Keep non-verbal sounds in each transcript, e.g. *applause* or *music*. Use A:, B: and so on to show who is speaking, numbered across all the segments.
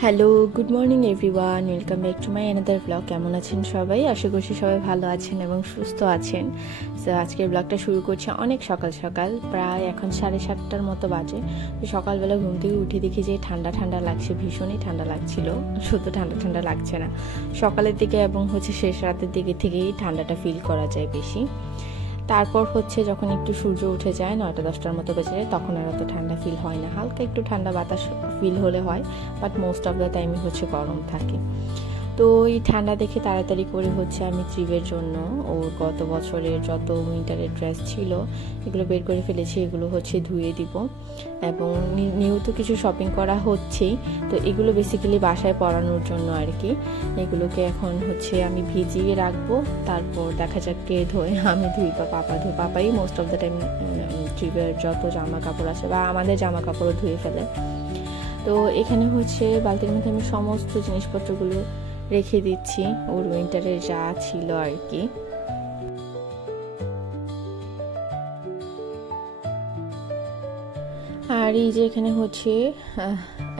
A: Hello good morning everyone welcome back to my another blog কেমন আছেন সবাই? আশা করছি সবাই ভালো আছেন এবং সুস্থ আছেন। তো আজকের ব্লগটা শুরু করছে অনেক সকাল সকাল, প্রায় এখন সাড়ে সাতটার মতো বাজে। তো সকালবেলা ঘুম থেকে উঠে দেখি যে ঠান্ডা ঠান্ডা লাগছে, ভীষণই ঠান্ডা লাগছিল। শুধু ঠান্ডা ঠান্ডা লাগছে না। সকালের দিকে এবং হচ্ছে শেষ রাতের দিকে থেকেই ঠান্ডাটা ফিল করা যায় বেশি। তারপর হচ্ছে যখন একটু সূর্য উঠে যায়, নয়টা দশটার মতো বেজে যায়, তখন আর অত ঠান্ডা ফিল হয় না। হালকা একটু ঠান্ডা বাতাস ফিল হলে হয় বাট মোস্ট অফ দ্য টাইমই হচ্ছে গরম থাকে। তো এই ঠান্ডা দেখে তাড়াতাড়ি করে হচ্ছে আমি ট্রিপের জন্য ওর গত বছরের যত উইন্টারের ড্রেস ছিল, এগুলো বের করে ফেলেছি, এগুলো হচ্ছে ধুয়ে দিব। এবং নিউ তো কিছু শপিং করা হচ্ছেই, তো এগুলো বেসিক্যালি বাসায় পরানোর জন্য আর কি এগুলোকে এখন হচ্ছে আমি ভিজিয়ে রাখব, তারপর দেখা যাক কে ধোয়, *laughs* আমি ধুই বা পাপা ধুই পাপাই মোস্ট অফ দ্য টাইম ট্রিপের যত জামা কাপড় আছে বা আমাদের জামা কাপড়ও ধুয়ে ফেলে। তো এখানে হচ্ছে বালতির মধ্যে আমি সমস্ত জিনিসপত্রগুলো রেখে দিচ্ছি। ওর উইন্টারে যা ছিল আর কি। আর এই যে এখানে হচ্ছে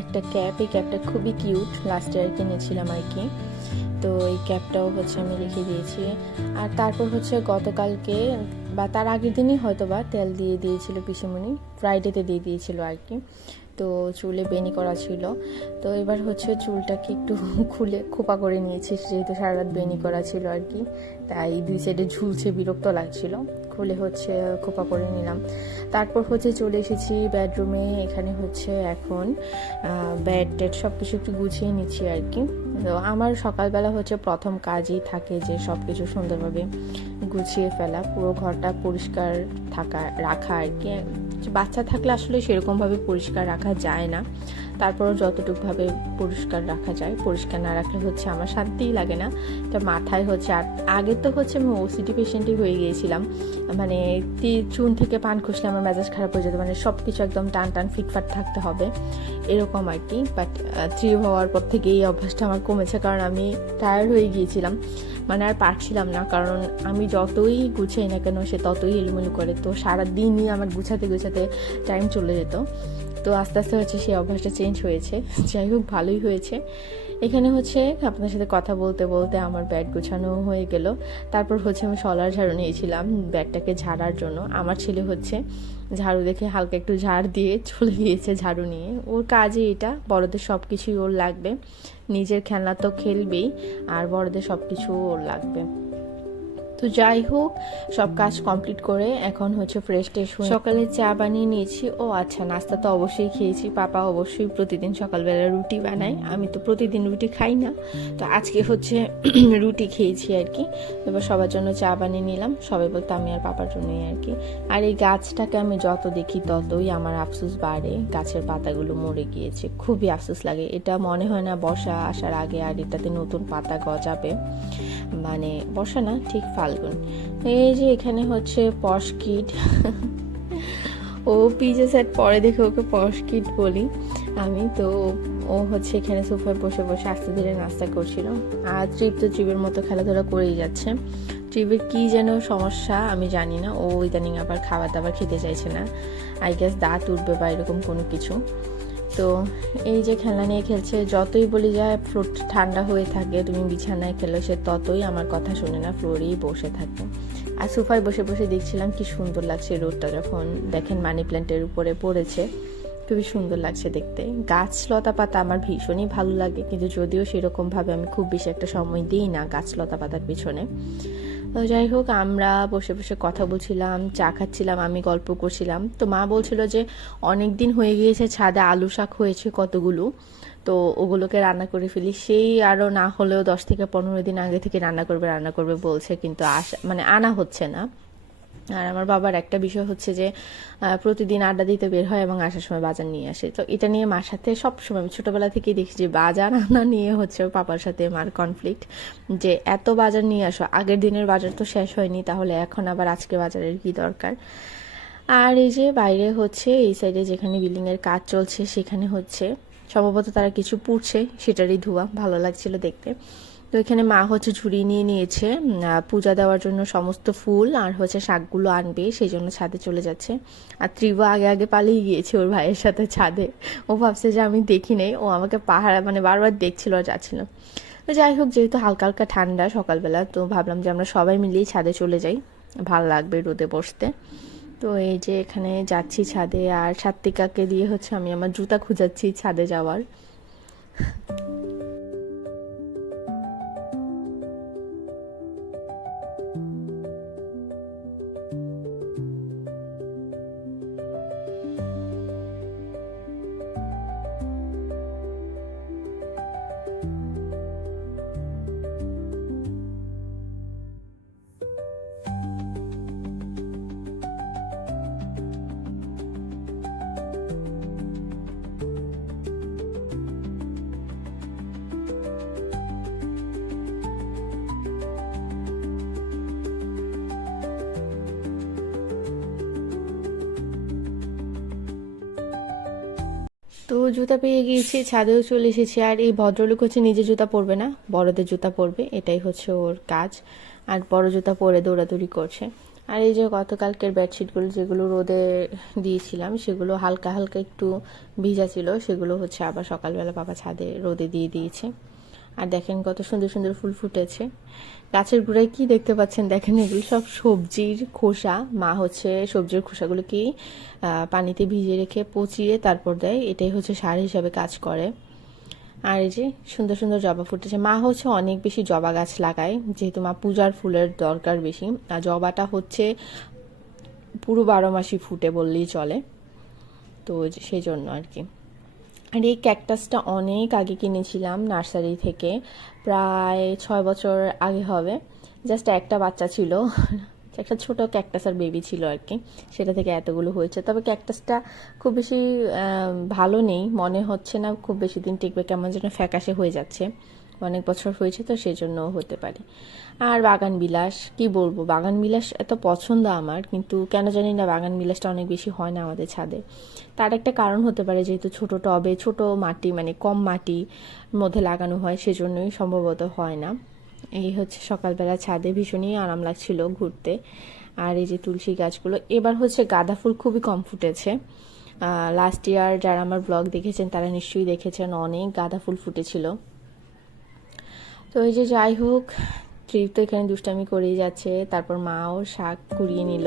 A: একটা ক্যাপ এই ক্যাপটা খুবই কিউট লাস্ট ইয়ার কিনেছিলাম আর কি। তো এই ক্যাপটাও হচ্ছে আমি রেখে দিয়েছি। আর তারপর হচ্ছে গতকালকে বা তার আগের দিনই হয়তো বা তেল দিয়ে দিয়েছিল পিসিমণি ফ্রাইডেতে দিয়ে দিয়েছিল আর কি। তো চুলে বেনি করা ছিল। তো এবার হচ্ছে চুলটাকে একটু *laughs* খুলে, খোপা করে নিয়েছি, যেহেতু সারা রাত বেনি করা ছিল আর কি। তাই দুই সাইডে ঝুলছে, বিরক্ত লাগছিল। খুলে হচ্ছে, খোপা করে নিলাম। তারপর হচ্ছে চলে এসেছি বেডরুমে এখানে হচ্ছে এখন বেড টেড সব কিছু একটু গুছিয়ে নিচ্ছি আর কি। তো আমার সকালবেলা হচ্ছে প্রথম কাজই থাকে যে সব কিছু সুন্দরভাবে গুছিয়ে ফেলা। পুরো ঘরটা পরিষ্কার থাকা রাখা আর কি। বাচ্চা থাকলে আসলে সেরকমভাবে পরিষ্কার রাখা যায় না। তারপরও যতটুকুভাবে পরিষ্কার রাখা যায়, পরিষ্কার না রাখলে হচ্ছে আমার শান্তিই লাগে না। তো মাথায় হচ্ছে, আর আগে তো হচ্ছে আমি ওসিডি পেশেন্টই হয়ে গিয়েছিলাম। মানে চুন থেকে পান খুশলে আমার মেজাজ খারাপ হয়ে যেত মানে সব কিছু একদম টান টান ফিটফাট থাকতে হবে। এরকম আর কি বাট থ্রি হওয়ার পর থেকে এই অভ্যাসটা আমার কমেছে, কারণ আমি টায়ার্ড হয়ে গিয়েছিলাম। মানে আর পারছিলাম না, কারণ আমি যতই গুছাই না কেন সে ততই এলোমেলো করে, তো সারা দিনই আমার গুছাতে গুছাতে টাইম চলে যেত। তো আস্তে আস্তে হচ্ছে সেই অভ্যাসটা চেঞ্জ হয়েছে। যাই হোক, ভালোই হয়েছে। এখানে হচ্ছে আপনার সাথে কথা বলতে বলতে আমার ব্যাট গোছানো হয়ে গেল। তারপর হচ্ছে আমি সলার ঝাড়ু নিয়েছিলাম ব্যাটটাকে ঝাড়ার জন্য। আমার ছেলে হচ্ছে ঝাড়ু দেখে হালকা একটু ঝাড় দিয়ে চলে গিয়েছে ঝাড়ু নিয়ে। ওর কাজে এটা, বড়দের সব কিছুই ওর লাগবে। নিজের খেলনা তো খেলবেই, আর বড়দের সব কিছু ওর লাগবে। তো যাই হোক, সব কাজ কমপ্লিট করে এখন হচ্ছে ফ্রেশ টেস্ট হয়ে সকালে চা বানিয়ে নিয়েছি। ও আচ্ছা নাস্তা তো অবশ্যই খেয়েছি। পাপা অবশ্যই প্রতিদিন সকালবেলা রুটি বানায়। আমি তো প্রতিদিন রুটি খাই না। তো আজকে হচ্ছে *clears throat* রুটি খেয়েছি আর কি। এবার সবার জন্য চা বানিয়ে নিলাম। সবাই বলতে আমি আর পাপার জন্যই আর কি। আর এই গাছটাকে আমি যত দেখি ততই আমার আফসোস বাড়ে। গাছের পাতাগুলো মরে গিয়েছে। খুবই আফসোস লাগে। এটা মনে হয় না বর্ষা আসার আগে আর এটাতে নতুন পাতা গজাবে। মানে বর্ষা না, ঠিক ফাল্গুন। এই যে এখানে হচ্ছে পশ কিট। ও পিজে সেট পরে দেখে ওকে পশ কিট বলি। আমি তো ও হচ্ছে এখানে সোফায় বসে বসে আস্তে ধীরে নাস্তা করছিল। আর ট্রিপ তো ট্রিপের মতো খেলাধুলা করেই যাচ্ছে। ট্রিপের কী যেন সমস্যা আমি জানি না। ও ইদানিং আবার খাবার দাবার খেতে চাইছে না। আই গেস দাঁত উঠবে বা এরকম কোনো কিছু। তো এই যে খেলনা নিয়ে খেলছে, যতই বলি যায় ফ্লোর ঠান্ডা হয়ে থাকে, তুমি বিছানায় খেলো, সে ততই আমার কথা শুনে না, ফ্লোরেই বসে থাকে। আর সোফায় বসে বসে দেখছিলাম কি সুন্দর লাগছে রোদটা যখন দেখেন মানি প্ল্যান্টের উপরে পড়েছে, খুবই সুন্দর লাগছে দেখতে। গাছ লতা পাতা আমার ভীষণই ভালো লাগে, কিন্তু যদিও সেরকমভাবে আমি খুব বেশি একটা সময় দিই না গাছ লতা পাতার পিছনে। যাই হোক, আমরা বসে বসে কথা বলছিলাম, চা খাচ্ছিলাম, আমি গল্প করছিলাম। তো মা বলছিল যে, অনেক দিন হয়ে গিয়েছে, ছাদে আলু শাক হয়েছে কতগুলো? তো ওগুলোকে রান্না করে ফেলি। সেই আরও না হলেও দশ থেকে পনেরো দিন আগে থেকে রান্না করবে রান্না করবে বলছে, কিন্তু আসা মানে আনা হচ্ছে না। আর আমার বাবার একটা বিষয় হচ্ছে যে প্রতিদিন আড্ডা দিতে বের হয় এবং আসার সময় বাজার নিয়ে আসে। তো এটা নিয়ে মার সাথে সবসময় আমি ছোটোবেলা থেকেই দেখি যে, বাজার আনা নিয়ে হচ্ছে পাপার সাথে মার কনফ্লিক্ট যে এত বাজার নিয়ে আসো, আগের দিনের বাজার তো শেষ হয়নি, তাহলে এখন আবার আজকে বাজারের কি দরকার? আর এই যে বাইরে হচ্ছে, এই সাইডে যেখানে বিল্ডিংয়ের কাজ চলছে, সেখানে হচ্ছে, সম্ভবত তারা কিছু পুড়ছে, সেটারই ধোয়া, ভালো লাগছিল দেখতে। এখানে মা হচ্ছে ঝুড়ি নিয়ে নিয়েছে পূজা দেওয়ার জন্য সমস্ত ফুল আর হচ্ছে শাকগুলো আনবে, সেই জন্য ছাদে চলে যাচ্ছে। আর ত্রিব আগে আগে পালিয়ে গিয়েছে ওর ভাইয়ের সাথে ছাদে। ও ভাবছে যে আমি দেখি নেই, ও আমাকে পাহাড়া মানে বারবার দেখছিল আর যাচ্ছিল। তো যাই হোক, যেহেতু হালকা হালকা ঠান্ডা সকালবেলা, তো ভাবলাম যে আমরা সবাই মিলেই ছাদে চলে যাই। ভালো লাগবে রোদে বসতে। তো এই যে এখানে যাচ্ছি ছাদে, আর সাত্বিকাকে দিয়ে হচ্ছে আমি আমার জুতা খুঁজাচ্ছি ছাদে যাওয়ার। তো জুতা পেয়ে গিয়েছি, ছাদেও চলে এসেছি। আর এই ভদ্রলোক হচ্ছে নিজে জুতা পরবে না, বড়দের জুতা পরবে, এটাই হচ্ছে ওর কাজ। আর বড় জুতা পরে দৌড়াদৌড়ি করছে। আর এই যে গতকালকের বেডশিটগুলো যেগুলো রোদে দিয়েছিলাম, সেগুলো হালকা হালকা একটু ভিজা ছিল, সেগুলো হচ্ছে আবার সকালবেলা বাবা ছাদে রোদে দিয়ে দিয়েছে। আর দেখেন কত সুন্দর সুন্দর ফুল ফুটেছে। গাছের গোড়ায় কি দেখতে পাচ্ছেন? দেখেন এগুলো সব সবজির খোসা। মা হচ্ছে সবজির খোসাগুলোকে পানিতে ভিজিয়ে রেখে পচিয়ে তারপর দেয়। এটাই হচ্ছে সার হিসাবে কাজ করে। আর এই যে সুন্দর সুন্দর জবা ফুটেছে। মা হচ্ছে অনেক বেশি জবা গাছ লাগায়, যেহেতু মা পূজার ফুলের দরকার বেশি। আর জবাটা হচ্ছে পুরো বারো মাসই ফুটে বললেই চলে। তো সেই জন্য আর কি। আর এই ক্যাকটাসটা অনেক আগে কিনেছিলাম নার্সারি থেকে, প্রায় ছয় বছর আগে হবে। জাস্ট একটা বাচ্চা ছিল। *laughs* একটা ছোট ক্যাকটাস আর বেবি ছিল আর কি। সেটা থেকে এতগুলো হয়েছে। তবে ক্যাকটাসটা খুব বেশি ভালো নেই। মনে হচ্ছে না খুব বেশি দিন টিকবে, কেমন যেন ফ্যাকাশে হয়ে যাচ্ছে। অনেক বছর হয়েছে, তো সেই জন্য হতে পারে। আর বাগান বিলাস, কি বলব? বাগান বিলাস এত পছন্দ আমার, কিন্তু কেন জানি না বাগান বিলাসটা অনেক বেশি হয় না আমাদের ছাদে। তার একটা কারণ হতে পারে, যেহেতু ছোট টবে, ছোট মাটি মানে কম মাটি মধ্যে লাগানো হয়, সেজন্যই সম্ভবত হয় না। এই হচ্ছে সকালবেলা ছাদে ভীষণই আরাম লাগছিল ঘুরতে। আর এই যে তুলসী গাছগুলো, এবার হচ্ছে গাঁদা ফুল খুবই কম ফুটেছে। লাস্ট ইয়ার যারা আমার ব্লগ দেখেছেন, তারা নিশ্চয়ই দেখেছেন, অনেক গাঁদা ফুল ফুটেছিল। তো এই যে যাই হোক ট্রিপ তো এখানে দুষ্টামি করেই যাচ্ছে। তারপর মাও শাক কুড়িয়ে নিল।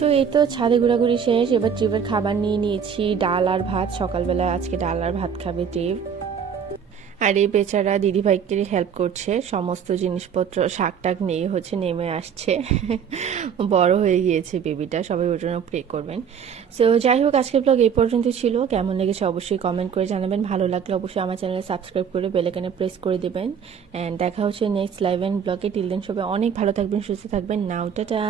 A: সো এই তো ছাদে ঘোরাঘুরি শেষ। এবার ট্রিপের খাবার নিয়ে নিয়েছি। ডাল আর ভাত। সকালবেলা আজকে ডাল আর ভাত খাবে ট্রিপ। আর এই বেচারা দিদিভাইকে হেল্প করছে। সমস্ত জিনিসপত্র শাক টাক নিয়ে হচ্ছে নেমে আসছে। বড় হয়ে গিয়েছে বেবিটা সবাই ওর জন্য প্রে করবেন। সো যাই হোক, আজকের ব্লগ এই পর্যন্ত ছিল। কেমন লেগেছে অবশ্যই কমেন্ট করে জানাবেন। ভালো লাগলে অবশ্যই আমার চ্যানেলে সাবস্ক্রাইব করে বেলাকানে প্রেস করে দেবেন। অ্যান্ড দেখা হচ্ছে নেক্সট লাইভ অ্যান্ড ব্লগে টিল দেন সবাই অনেক ভালো থাকবেন, সুস্থ থাকবেন। নাও টাটা